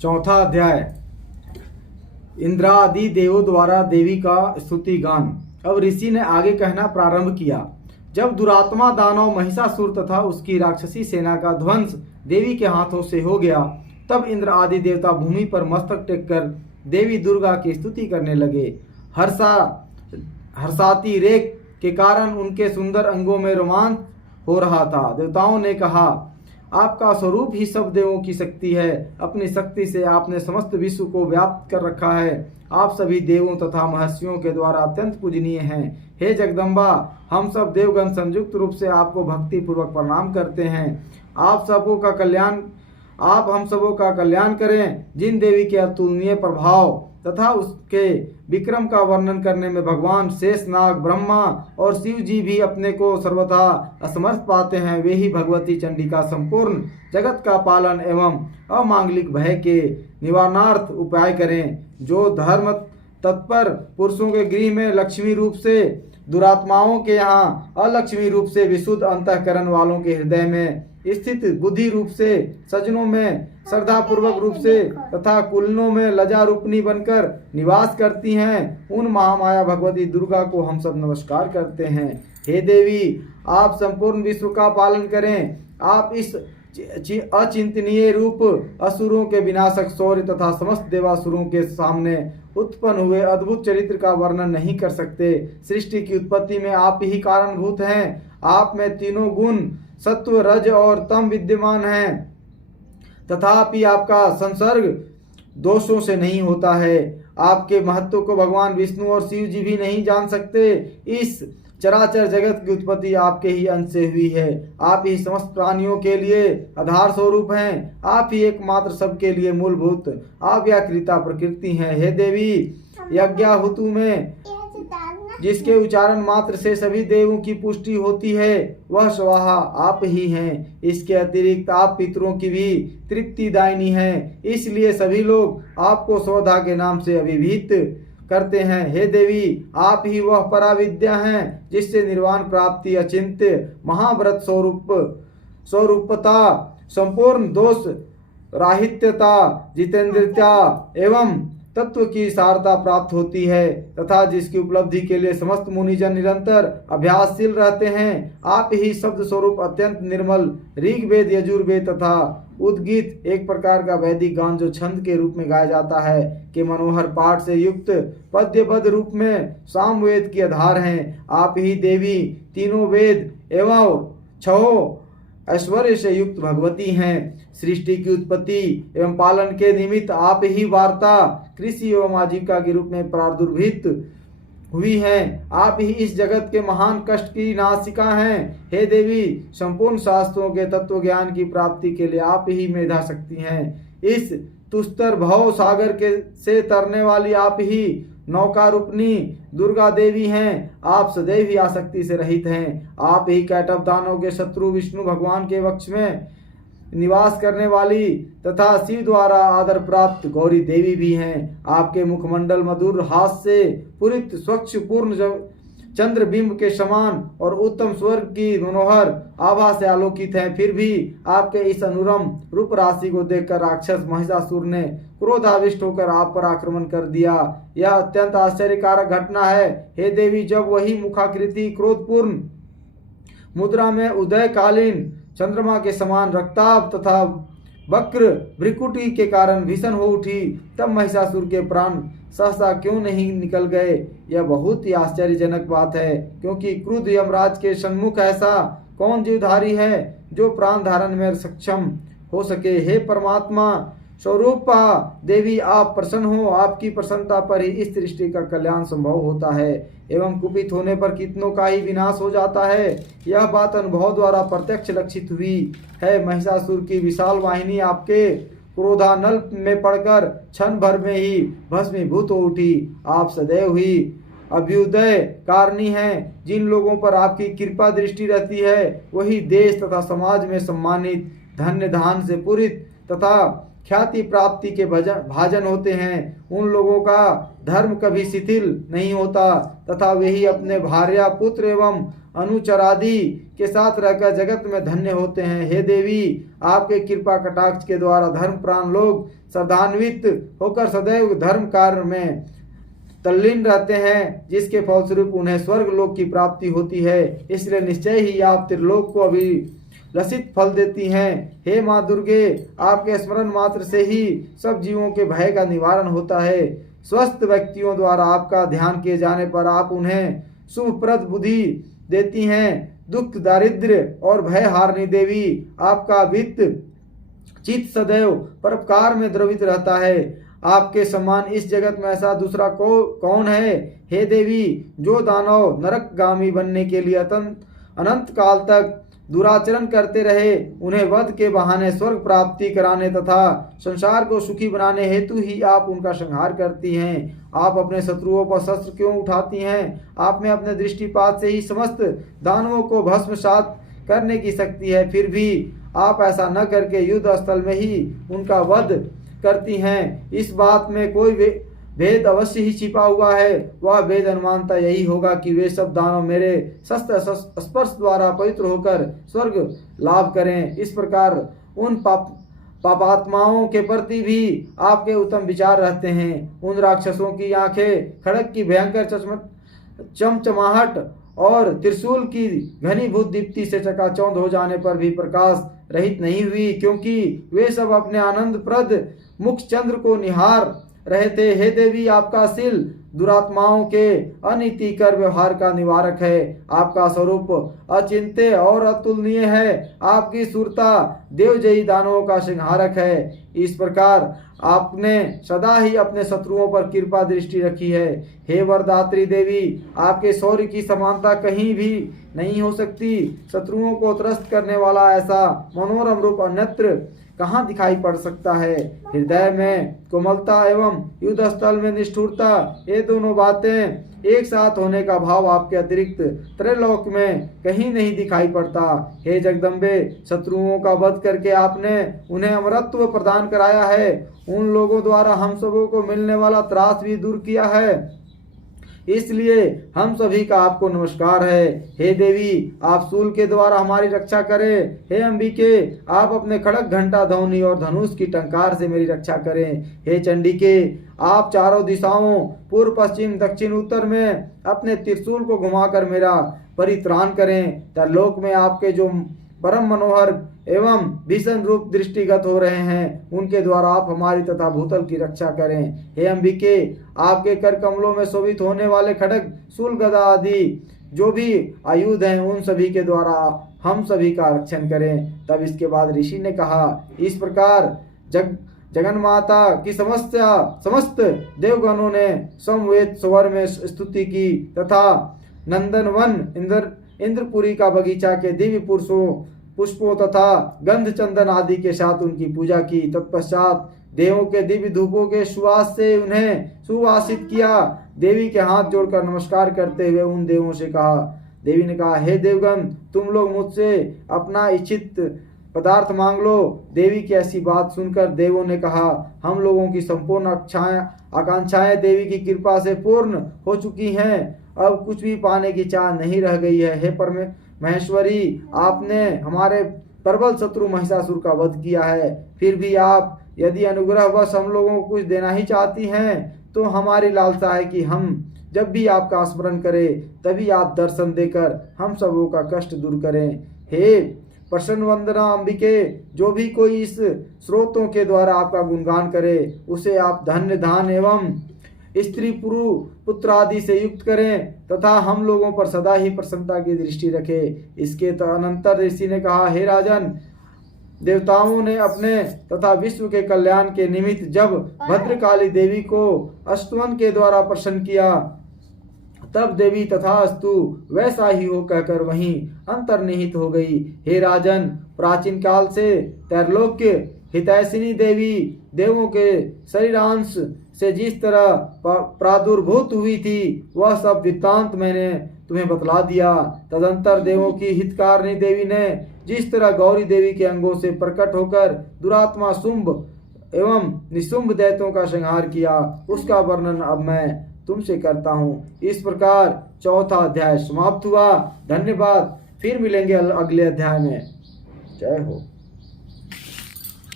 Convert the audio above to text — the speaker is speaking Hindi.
चौथा अध्याय इंद्रादि देवों द्वारा देवी का स्तुति गान। अब ऋषि ने आगे कहना प्रारंभ किया। जब दुरात्मा दानव महिषासुर तथा उसकी राक्षसी सेना का ध्वंस देवी के हाथों से हो गया, तब इंद्र आदि देवता भूमि पर मस्तक टेककर देवी दुर्गा की स्तुति करने लगे। हर्षाती रेख के कारण उनके सुंदर अंगों में रोमांच हो रहा था। देवताओं ने कहा, आपका स्वरूप ही सब देवों की शक्ति है। अपनी शक्ति से आपने समस्त विश्व को व्याप्त कर रखा है। आप सभी देवों तथा महर्षियों के द्वारा अत्यंत पूजनीय हैं। हे जगदम्बा, हम सब देवगण संयुक्त रूप से आपको भक्ति पूर्वक प्रणाम करते हैं। आप हम सबों का कल्याण करें। जिन देवी के अतुलनीय प्रभाव तथा उसके विक्रम का वर्णन करने में भगवान शेषनाग, ब्रह्मा और शिव जी भी अपने को सर्वथा असमर्थ पाते हैं, वे ही भगवती चंडिका संपूर्ण जगत का पालन एवं अमांगलिक भय के निवारणार्थ उपाय करें। जो धर्म तत्पर पुरुषों के गृह में लक्ष्मी रूप से, दुरात्माओं के यहाँ अलक्ष्मी रूप से, विशुद्ध अंतःकरण वालों के हृदय में स्थित बुद्धि रूप से, सज्जनों में श्रद्धा पूर्वक रूप से तथा कुलनों में लज्जा रूपनी बनकर निवास करती हैं, उन महामाया भगवती दुर्गा को हम सब नमस्कार करते हैं। हे देवी, आप संपूर्ण विश्व का पालन करें। आप इस अचिंतनीय रूप असुरों के विनाशक शौर्य तथा समस्त देवासुरों के सामने उत्पन्न हुए अद्भुत चरित्र का वर्णन नहीं कर सकते। सृष्टि की उत्पत्ति में आप ही कारणभूत हैं। आप में तीनों गुण सत्व, रज और तम विद्यमान हैं, तथापि आपका संसर्ग दोषों से नहीं होता है। आपके महत्व को भगवान विष्णु और शिव जी भी नहीं जान सकते। इस चराचर जगत की उत्पत्ति आपके ही अंश से हुई है। आप ही समस्त प्राणियों के लिए आधार स्वरूप हैं। आप ही एकमात्र सबके लिए मूलभूत अव्याकृता प्रकृति हैं। हे देवी, यज्ञाहुतु में जिसके उच्चारण मात्र से सभी देवों की पुष्टि होती है, वह स्वाहा आप ही हैं। इसके अतिरिक्त आप पितरों की भी तृप्तिदायिनी हैं, इसलिए सभी लोग आपको स्वधा के नाम से अभिहित करते हैं। हे देवी, आप ही वह पराविद्या हैं जिससे निर्वाण प्राप्ति, अचिंत्य महाव्रत स्वरूपता, संपूर्ण दोष राहित्यता, जितेंद्रियता एवं तत्व की सारता प्राप्त होती है, तथा जिसकी उपलब्धि के लिए समस्त मुनिजन निरंतर अभ्यासशील रहते हैं। आप ही शब्द स्वरूप अत्यंत निर्मल ऋग्वेद, यजुर्वेद तथा उद्गीत, एक प्रकार का वैदिक गान जो छंद के रूप में गाया जाता है, के मनोहर पाठ से युक्त पद्यबद्ध रूप में सामवेद की आधार हैं। आप ही देवी तीनों वेद एवं छह ऐश्वर्य से युक्त भगवती हैं। सृष्टि की उत्पत्ति एवं पालन के निमित्त आप ही वार्ता, कृषि एवं आजीविका के रूप में प्रादुर्भूत हुई हैं। आप ही इस जगत के महान कष्ट की नाशिका हैं। हे देवी, संपूर्ण शास्त्रों के तत्व ज्ञान की प्राप्ति के लिए आप ही मेधा शक्ति हैं। इस तुस्तर भव सागर के से तरने वाली आप ही नौका रूपनी दुर्गा देवी हैं। आप सदैव ही आसक्ति से रहित हैं। आप ही कैटभ दानव के शत्रु विष्णु भगवान के वक्ष में निवास करने वाली तथा शिव द्वारा आदर प्राप्त गौरी देवी भी हैं। आपके मुखमंडल मधुर हास से पूरित स्वच्छ पूर्ण चंद्रबिंब के समान और उत्तम स्वर्ग की मनोहर आभा से आलोकित है। फिर भी आपके इस अनुरम रूप राशि को देखकर राक्षस महिषासुर ने क्रोधाविष्ट होकर आप पर आक्रमण कर दिया। यह अत्यंत आश्चर्यकारक घटना है। हे देवी, जब वही मुखाकृति क्रोधपूर्ण मुद्रा में उदयकालीन चंद्रमा के समान रक्ताभ तथा वक्र भ्रिकुटी के कारण भीषण हो उठी, तब महिषासुर के प्राण सहसा क्यों नहीं निकल गए? यह बहुत ही आश्चर्यजनक बात है, क्योंकि क्रुद्ध यमराज के सन्मुख ऐसा कौन जीवधारी है जो प्राण धारण में सक्षम हो सके? हे परमात्मा स्वरूपा देवी, आप प्रसन्न हो। आपकी प्रसन्नता पर ही इस सृष्टि का कल्याण संभव होता है एवं कुपित होने पर कितनों का ही विनाश हो जाता है। यह बात अनुभव द्वारा प्रत्यक्ष लक्षित हुई है। महिषासुर की विशाल वाहिनी आपके क्रोधानल में पड़कर क्षण भर में ही भस्मीभूत हो उठी। आप सदैव ही अभ्युदय कारणी हैं। जिन लोगों पर आपकी कृपा दृष्टि रहती है, वही देश तथा समाज में सम्मानित, धन्य धान से पूरित तथा ख्याति प्राप्ति के भाजन होते हैं। उन लोगों का धर्म कभी शिथिल नहीं होता तथा वे ही अपने भार्या पुत्र एवं अनुचरादि के साथ रहकर जगत में धन्य होते हैं। हे देवी, आपके कृपा कटाक्ष के द्वारा धर्म प्राण लोग श्रद्धान्वित होकर सदैव धर्म कार्य में तल्लीन रहते हैं, जिसके फलस्वरूप उन्हें स्वर्ग लोक की प्राप्ति होती है। इसलिए निश्चय ही आप त्रिलोक को अभिलषित फल देती हैं। हे माँ दुर्गे, आपके स्मरण मात्र से ही सब जीवों के भय का निवारण होता है। स्वस्थ व्यक्तियों द्वारा आपका ध्यान किए जाने पर आप उन्हें शुभप्रद बुद्धि देती हैं। दुख दारिद्र्य और भय हारनी देवी, आपका वित्त चित्त सदैव परोपकार में द्रवित रहता है। आपके समान इस जगत में ऐसा दूसरा कौन है। हे देवी, जो दानव नरकगामी बनने के लिए अनंत काल तक दुराचरण करते रहे, उन्हें वध के बहाने स्वर्ग प्राप्ति कराने तथा संसार को सुखी बनाने हेतु ही आप उनका संहार करती हैं। आप अपने शत्रुओं पर शस्त्र क्यों उठाती हैं? आप में अपने दृष्टिपात से ही समस्त दानवों को भस्मसात करने की शक्ति है, फिर भी आप ऐसा न करके युद्ध स्थल में ही उनका वध करती हैं। इस बात में कोई भेद अवश्य ही छिपा हुआ है। वह भेद अनुमानता यही होगा कि वे सब दानव मेरे शस्त्र स्पर्श द्वारा पवित्र होकर स्वर्ग लाभ करें। इस प्रकार उन पापात्माओं के प्रति भी आपके उत्तम विचार रहते हैं। उन राक्षसों की आंखें खड़ग की भयंकर चमचमाहट और त्रिशूल की घनीभूत दीप्ति से चकाचौंध हो जाने पर भी प्रकाश रहित नहीं हुई, क्योंकि वे सब अपने आनंद प्रद मुख चंद्र को निहार रहे थे। हे देवी, आपका शील दुरात्माओं के अनीतिकर व्यवहार का निवारक है। आपका स्वरूप अचिंत्य और अतुलनीय है। आपकी सुरता देवजयी दानवों का संहारक है। इस प्रकार आपने सदा ही अपने शत्रुओं पर कृपा दृष्टि रखी है। हे वरदात्री देवी, आपके शौर्य की समानता कहीं भी नहीं हो सकती। शत्रुओं को त्रस्त करने वाला ऐसा मनोरम रूप अन्यत्र कहाँ दिखाई पड़ सकता है। हृदय में कोमलता एवं युद्ध स्थल में निष्ठुरता, ये दोनों बातें एक साथ होने का भाव आपके अतिरिक्त त्रैलोक में कहीं नहीं दिखाई पड़ता। हे जगदम्बे, शत्रुओं का वध करके आपने उन्हें अमरत्व प्रदान कराया है। उन लोगों द्वारा हम सबों को मिलने वाला त्रास भी दूर किया है, इसलिए हम सभी का आपको नमस्कार है। हे देवी, आप शूल के द्वारा हमारी रक्षा करें। हे अंबिके, आप अपने खड़ग घंटा ध्वनि और धनुष की टंकार से मेरी रक्षा करें। हे चंडिके, आप चारों दिशाओं पूर्व पश्चिम दक्षिण उत्तर में अपने त्रिशूल को घुमाकर मेरा परित्राण करें। तरलोक में आपके जो परम मनोहर एवं भीषण रूप दृष्टिगत हो रहे हैं, उनके द्वारा आप हमारी तथा भूतल की रक्षा करें। हे अंबिके, आपके कर कमलों में शोभित होने वाले खड़ग शूल गदा आदि जो भी आयुध हैं, उन सभी के द्वारा हम सभी का रक्षण करें। तब इसके बाद ऋषि ने कहा, इस प्रकार जगन माता की समस्त देवगणों ने समवेत स्वर में स्तुति की तथा नंदनवन इंद्रपुरी का बगीचा के दिव्य पुष्पों तथा गंध चंदन आदि के साथ उनकी पूजा की। तत्पश्चात देवों के दिव्य धूपों के सुवास से उन्हें सुवासित किया। देवी के हाथ जोड़कर नमस्कार करते हुए उन देवों से कहा, देवी ने कहा, हे देवगण, तुम लोग मुझसे अपना इच्छित पदार्थ मांग लो। देवी की ऐसी बात सुनकर देवों ने कहा, हम लोगों की संपूर्ण आकांक्षाएं देवी की कृपा से पूर्ण हो चुकी हैं। अब कुछ भी पाने की चाह नहीं रह गई है। हे महेश्वरी, आपने हमारे प्रबल शत्रु महिषासुर का वध किया है, फिर भी आप यदि अनुग्रहवश हम लोगों को कुछ देना ही चाहती हैं, तो हमारी लालसा है कि हम जब भी आपका स्मरण करें तभी आप दर्शन देकर हम सबों का कष्ट दूर करें। हे प्रसन्न वंदना अंबिके, जो भी कोई इस स्रोतों के द्वारा आपका गुणगान करे, उसे आप धन्य धान एवं स्त्री पुत्र आदि से युक्त करें तथा हम लोगों पर सदा ही प्रसन्नता की दृष्टि रखें। इसके अनंतर ऋषि ने कहा, हे राजन, देवताओं ने अपने तथा विश्व के कल्याण के निमित्त जब भद्रकाली देवी को अस्तवन के द्वारा प्रसन्न किया, तब देवी तथास्तु वैसा ही हो कहकर वहीं अंतर्निहित हो गई। हे राजन, प्राचीन काल से त्रैलोक्य हितैषिणी देवी देवों के शरीरांश से जिस तरह प्रादुर्भूत हुई थी, वह सब वृत्तांत मैंने तुम्हें बतला दिया। तदंतर देवों की हितकारिणी देवी ने जिस तरह गौरी देवी के अंगों से प्रकट होकर दुरात्मा शुंभ एवं निशुंभ दैत्यों का संहार किया, उसका वर्णन अब मैं तुमसे करता हूँ। इस प्रकार चौथा अध्याय समाप्त हुआ। धन्यवाद। फिर मिलेंगे अगले अध्याय में। जय हो।